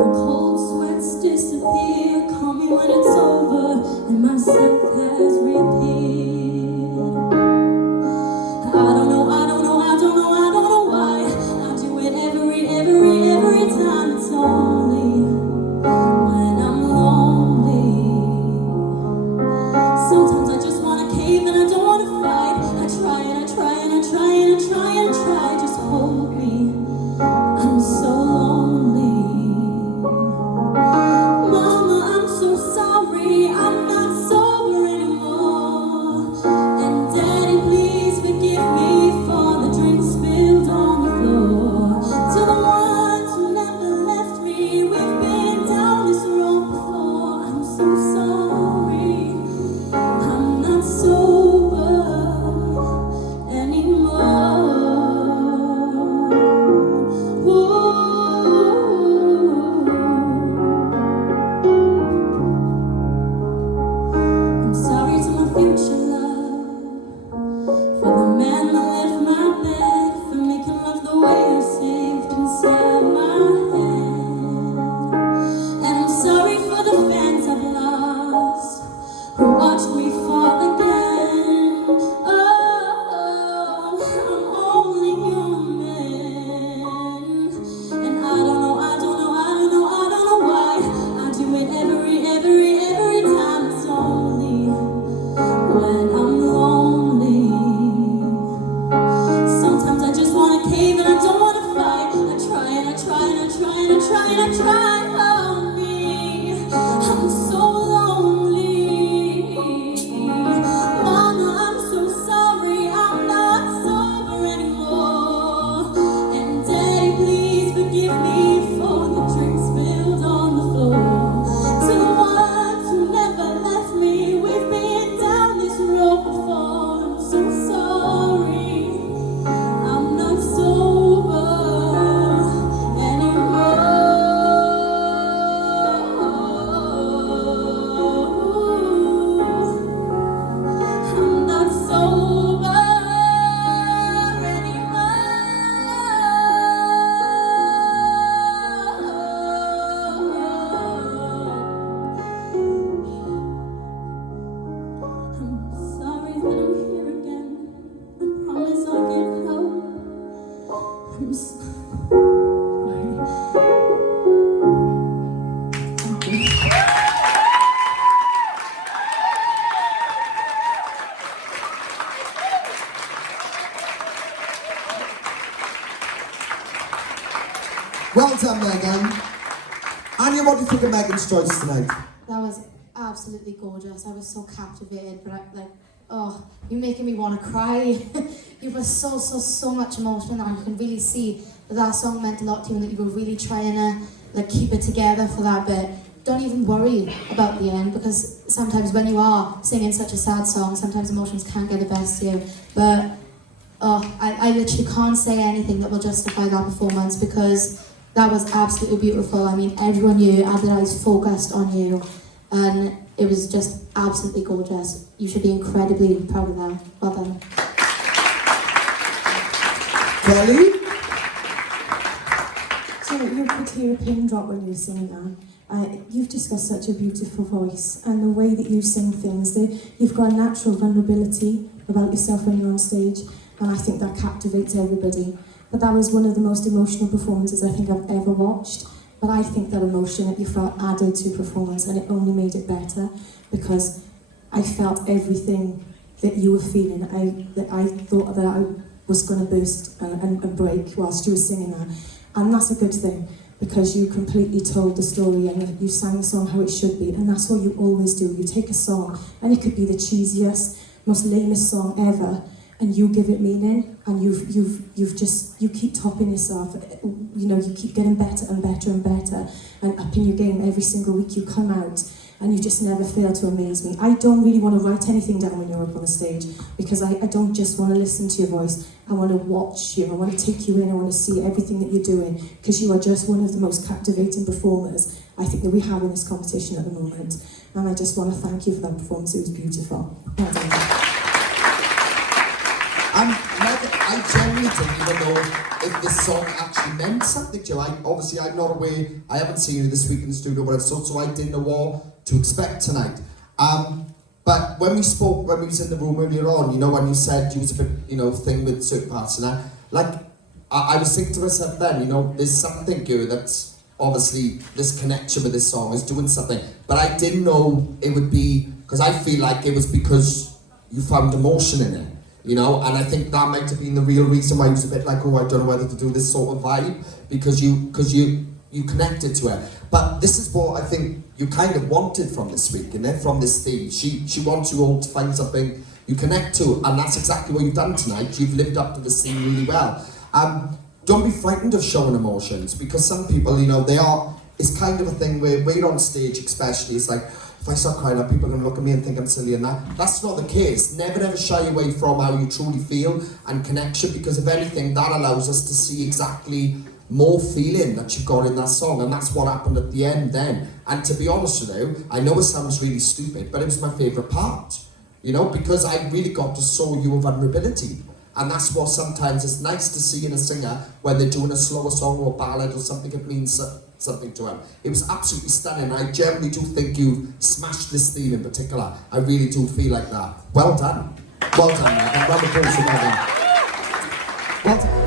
the cold sweats disappear. Call me when it's over and myself has reappeared. I don't know why I do it every time. It's only when I'm lonely. Sometimes I just wanna cave and I don't wanna fight. I try and I try and I try and I try and I try. Just hold me, I'm so lonely. Mama, I'm so sorry, I'm not sober anymore. And Daddy, please forgive me for the drink spilled on the floor. To the ones who never left me, we've been down this road before. I'm so sorry, I'm not sober anymore. I'm sorry to my future love, for the man that left my bed, for making love the way I saved inside my head. And I'm sorry for the fans I've lost, who watched me fall again. Oh, I'm only human. And I don't know why I do it every time. It's only when I'm lonely. Sometimes I just wanna cave and I don't wanna fight. I try and I try and I try and I try and I try. Oh me, I'm so lonely. Mama, I'm so sorry, I'm not sober anymore. And Daddy, please forgive me for the drink spilled on the floor. To the ones who never left me, we've been down this road before. I'm so sorry, I'm not sober anymore. I'm not sober I'm sorry that I'm here again. I promise I'll get help. I'm sorry. Well done, Megan. Anya, what do you think of Megan's choice tonight? That was absolutely gorgeous. I was so captivated, but you're making me want to cry. You were so much emotion, and you can really see that song meant a lot to you, and that you were really trying to keep it together for that bit. Don't even worry about the end, because sometimes when you are singing such a sad song, sometimes emotions can get the best of you. But I literally can't say anything that will justify that performance, because that was absolutely beautiful. I mean, everyone knew, had their eyes focused on you, and it was just absolutely gorgeous. You should be incredibly proud of that. Well done. Kelly? So you could hear a pin drop when you were singing that. You've just got such a beautiful voice, and the way that you sing things, you've got a natural vulnerability about yourself when you're on stage, and I think that captivates everybody. But that was one of the most emotional performances I think I've ever watched. But I think that emotion that you felt added to performance, and it only made it better, because I felt everything that you were feeling. I thought that I was going to burst and break whilst you were singing that. And that's a good thing, because you completely told the story and you sang the song how it should be. And that's what you always do. You take a song, and it could be the cheesiest, most lamest song ever, and you give it meaning, and you keep topping yourself. You know, you keep getting better and better and better, and up in your game every single week you come out, and you just never fail to amaze me. I don't really want to write anything down when you're up on the stage, because I don't just want to listen to your voice. I want to watch you, I want to take you in, I want to see everything that you're doing, because you are just one of the most captivating performers I think that we have in this competition at the moment. And I just want to thank you for that performance. It was beautiful. Well done. Megan, I genuinely didn't even know if this song actually meant something to you. Obviously, I'm not away. I haven't seen you this week in the studio, whatever, so I didn't know what to expect tonight. But when we spoke, when we was in the room earlier on, you know, when you said you was a bit, you know, thing with certain parts and that, like, I was thinking to myself then, you know, there's something here that's obviously this connection with this song is doing something. But I didn't know it would be, because I feel like it was because you found emotion in it, you know, and I think that might have been the real reason why you was a bit like, oh, I don't know whether to do this sort of vibe, because you connected to her. But this is what I think you kind of wanted from this week, and then from this theme. She wants you all to find something you connect to, and that's exactly what you've done tonight. You've lived up to the theme really well. Don't be frightened of showing emotions, because some people, you know, it's kind of a thing where you're on stage especially, it's like, if I start crying out, people are going to look at me and think I'm silly and that. That's not the case. Never ever shy away from how you truly feel and connection, because if anything, that allows us to see exactly more feeling that you've got in that song, and that's what happened at the end then. And to be honest with you, I know it sounds really stupid, but it was my favourite part, you know, because I really got to show your vulnerability. And that's what sometimes is nice to see in a singer when they're doing a slower song or a ballad or something that means something to them. It was absolutely stunning. I generally do think you smashed this theme in particular. I really do feel like that. Well done. Well done, man. Round of applause for well done. Well done.